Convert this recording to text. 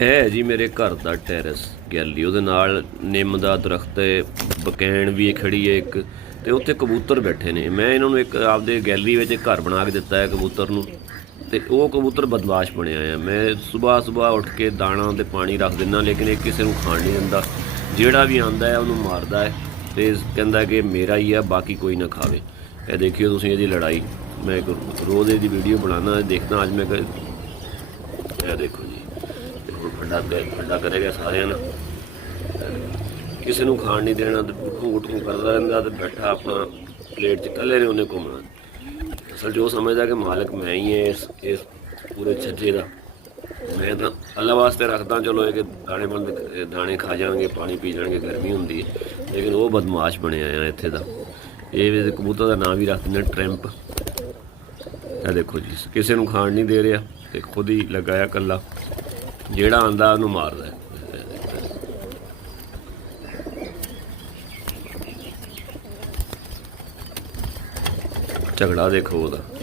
है जी मेरे घर का टैरस गैली वो निम का दरख्त है, बकैन भी खड़ी है एक, तो उत्थे कबूतर बैठे ने। मैं इन्होंने एक आपदे गैली में एक घर बना के दिता है कबूतर नूं, ते वो कबूतर बदमाश बनया है। मैं सुबह सुबह उठ के दाना ते पानी रख दिना, लेकिन एक किसी को खाण नहीं दिंदा। जिहड़ा भी आंदा है उन्होंने मारदा है ते कहंदा कि मेरा ही है, बाकी कोई ना खावे। ये देखियो तुसीं इहदी लड़ाई। मैं एक रोज़ इहदी वीडियो बनाना, देखना अज मैं यह देखो जी, फंडा करेगा सारे ना, किसी को खाण नहीं देना, उठू उठू करता रहिंदा ते बैठा अपना प्लेट च कल्ले ने उन्हें घूमना। असल जो समझदा कि मालिक मैं ही है इस पूरे छज्जे का। मैं तो अल्लाह वास्ते रखदा, चलो ये कि दाने बंद दाने खा जाएंगे, पानी पी जाएंगे, गर्मी होंदी है, लेकिन वो बदमाश बने आया इत्थे दा। ये कबूतर का नाम भी रख दिंदे ट्रैंप। ਇਹ देखो जी, किसी को खाण नहीं दे रहा तो खुद ही लगाया कला, ਜਿਹੜਾ ਆਂਦਾ ਉਹਨੂੰ ਮਾਰਦਾ। ਝਗੜਾ देखो ਉਹਦਾ।